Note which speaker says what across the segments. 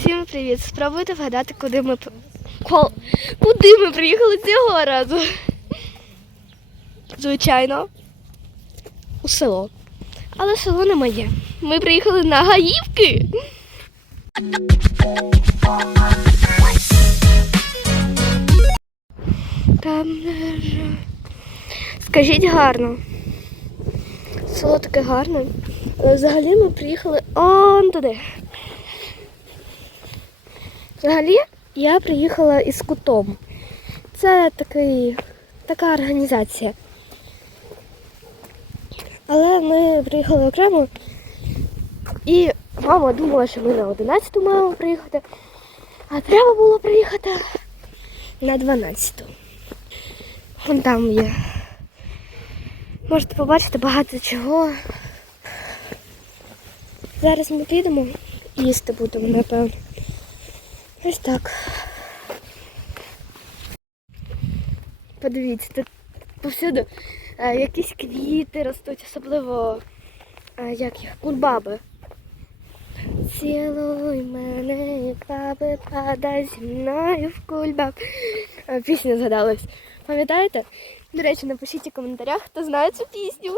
Speaker 1: Всім привіт! Спробуйте вгадати, куди ми п- ко- куди ми приїхали цього разу. Звичайно, у село. Але село не моє. Ми приїхали на Гаївки. Там Скажіть гарно. Село таке гарне. Взагалі ми приїхали он туди. Взагалі я приїхала із кутом. Це такий, така організація. Але ми приїхали окремо. І мама думала, що ми на 11 маємо приїхати. А треба було приїхати на 12. Вон там є. Можете побачити багато чого. Зараз ми підемо їсти будемо, напевно. Ось так. Подивіться, тут повсюди е, якісь квіти ростуть, особливо е, як їх, кульбаби. Цілуй мене, баби, падай зі мною в кульбаб. Е, Пісня згадалась. Пам'ятаєте? До речі, напишіть у коментарях, хто знає цю пісню.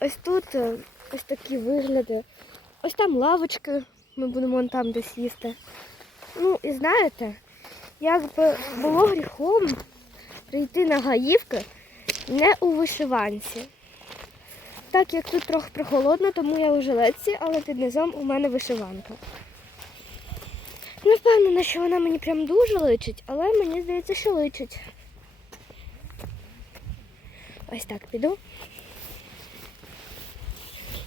Speaker 1: Ось тут ось такі вигляди. Ось там лавочки, ми будемо вон там десь їсти. Ну, і знаєте, якби було гріхом прийти на гаївки не у вишиванці. Так як тут трохи прохолодно, тому я у жилетці, але під низом у мене вишиванка. Не впевнена, що вона мені прям дуже личить, але мені здається, що личить. Ось так піду.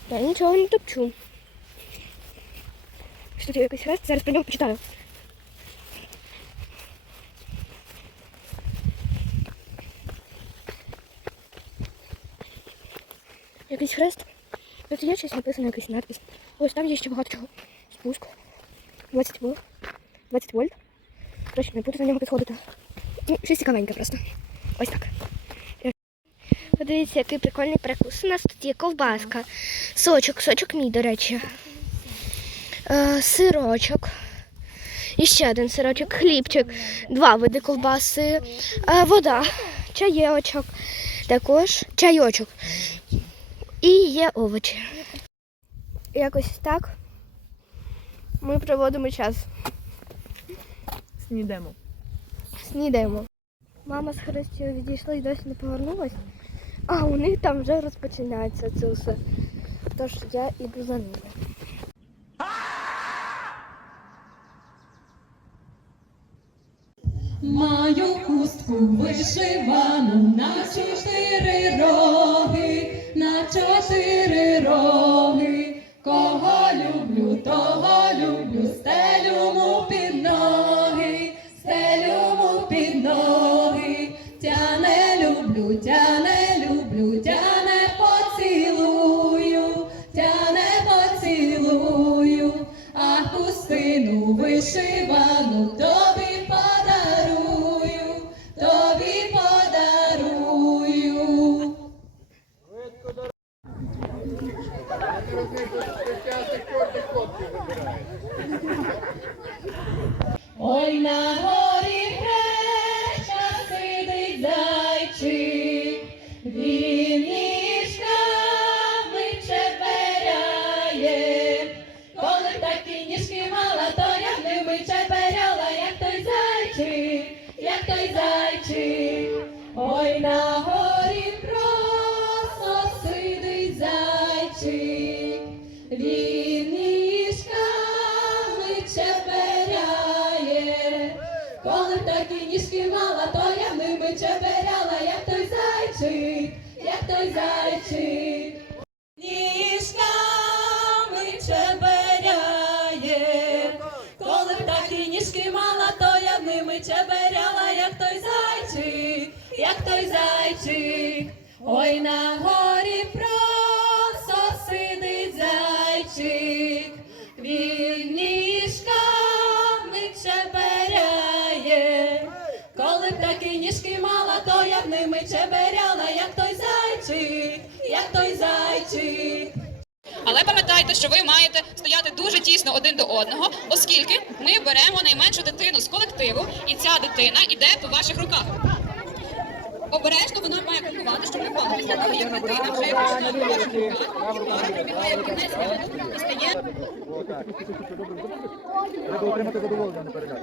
Speaker 1: Я нічого не топчу. Що тут якийсь хрест, зараз про нього почитаю. Якийсь хрест. Тут є щось написано, якийсь надпис. Ось там є ще багато чого. Спуск. 20 вольт. 20 вольт. Точно, не буду на нього підходити. Ну, щось цікавеньке просто. Ось так. Подивіться, який прикольний перекус. У нас тут є ковбаска. Сочок, сочок мій, до речі. Е, сирочок. І ще один сирочок, хлібчик, два види ковбаси, е, вода, чайочок, також чайочок. І є овочі. Якось так ми проводимо час.
Speaker 2: Снідемо.
Speaker 1: Снідаємо. Мама з Христю відійшли і досі не повернулась. А у них там вже розпочинається це все. Тож я іду за ними.
Speaker 3: Маю хустку вишивану на чотири роги, на як той зайчик. Ніжками чеберяє. Коли такі ніжки мала, то я ними чеберяла, як той зайчик, як той зайчик. Ой, на горі просто сидить зайчик, він ніжками чеберяє. Коли такі ніжки мала, то я ними чеберяла, зайчик. Але пам'ятайте, що ви маєте стояти дуже тісно один до одного, оскільки ми беремо найменшу дитину з колективу, і ця дитина йде по ваших руках. Обережно вона має крокувати, щоб не. Після того, як дитина вже по ваших руках, вона пробігає в кінець і стає
Speaker 4: Треба отримати задоволення, не переляк.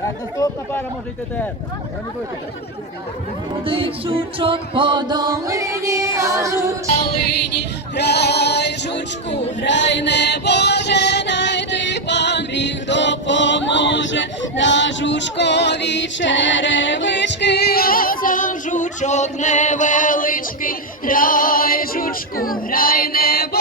Speaker 4: Так, наступна пара може йти теж.
Speaker 5: Тих жучок по долині, а жуч
Speaker 3: грай, жучку, грай, не Боже, найти пан Біг допоможе на жучкові черевички, сам жучок невеличкий, грай, жучку, грай, не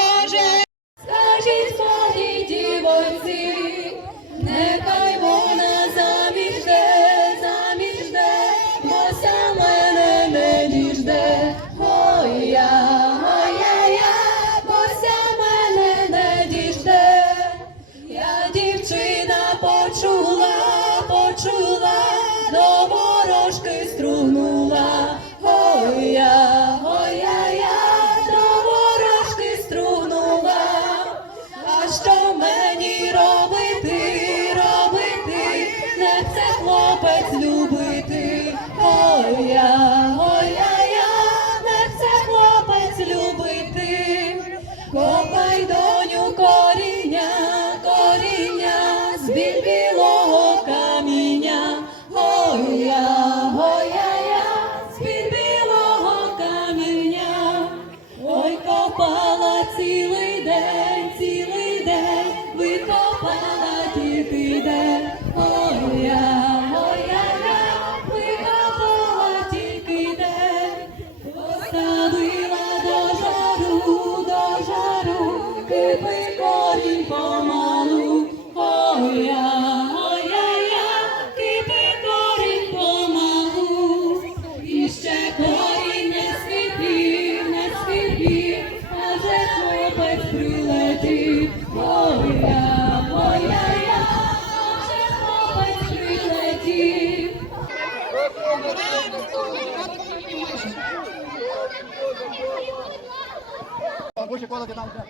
Speaker 4: Вище коло там вже.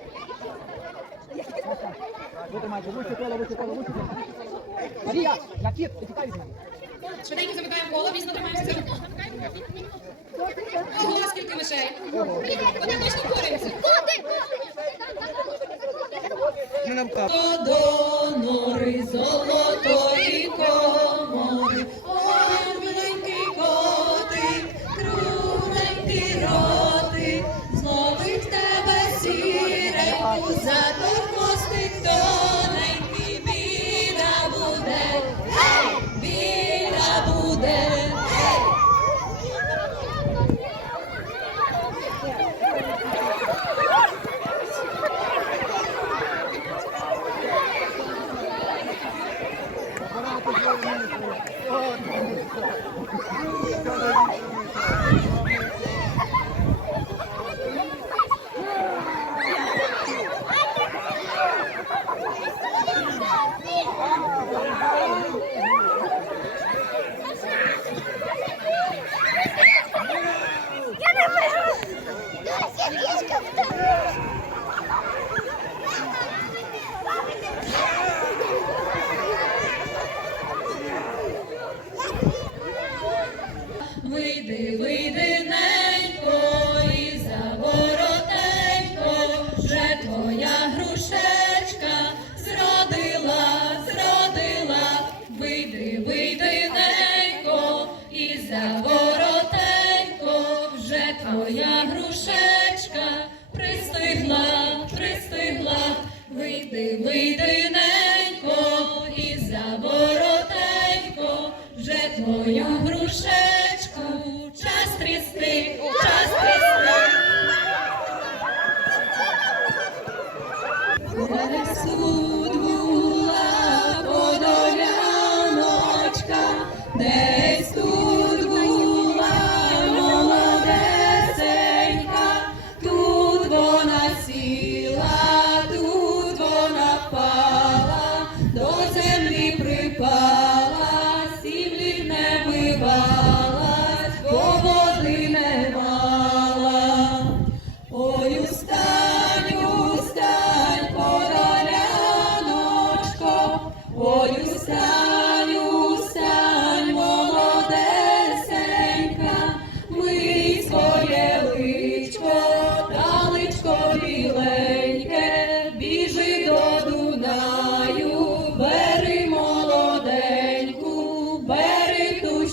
Speaker 4: Витримайте, вище коло, вище коло, вище коло. Марія, я кіт, тікай від мене.
Speaker 3: Швиденько замикаємо коло, тримаємося. Ого, скільки мишей. Вони точно боремося. До нори золотої комори,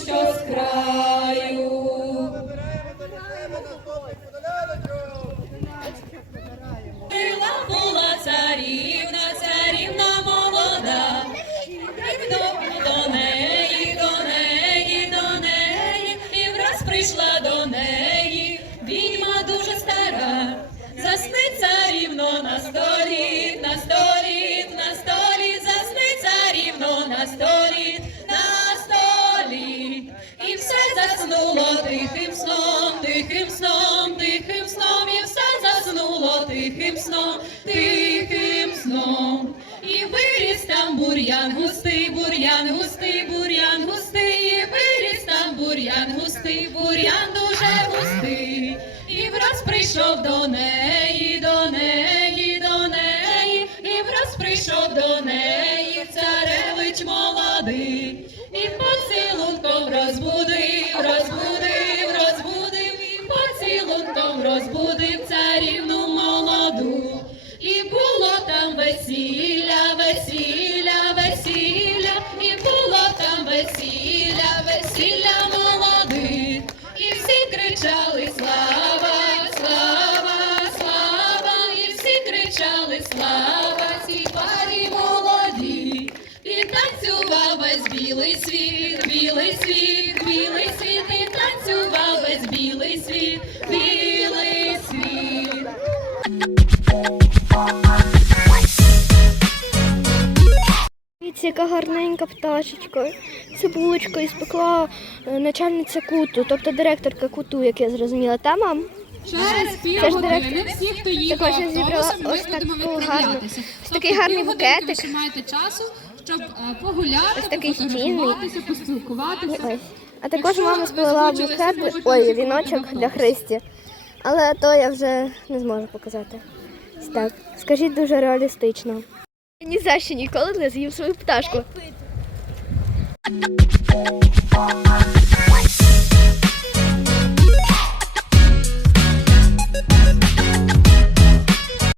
Speaker 3: що скрай. Бур'ян густий, бур'ян густий, бур'ян густий, і виріс там бур'ян густий, бур'ян дуже густий. І враз прийшов до неї,
Speaker 1: Дивіться, яка гарненька пташечка. Цибулочку іспекла е, начальниця куту, тобто директорка куту, як я зрозуміла. Та, мам?
Speaker 3: Через півгодини всі, хто їхав
Speaker 1: Також я зібрала
Speaker 3: автобусом, ми
Speaker 1: ось
Speaker 3: будемо
Speaker 1: таку
Speaker 3: відправлятися.
Speaker 1: гарну-
Speaker 3: Тобто
Speaker 1: такий гарний
Speaker 3: півгодинки
Speaker 1: букетик.
Speaker 3: Ви ще маєте часу, щоб е, погуляти,
Speaker 1: Ось такий
Speaker 3: пофотографуватися, поспілкуватися.
Speaker 1: Ось. А також
Speaker 3: Якщо
Speaker 1: мама
Speaker 3: ви
Speaker 1: сплела букет, ой, віночок для Христі. Але то я вже не зможу показати. Ось Так, скажіть дуже реалістично. Ні за що ніколи не з'їв свою пташку.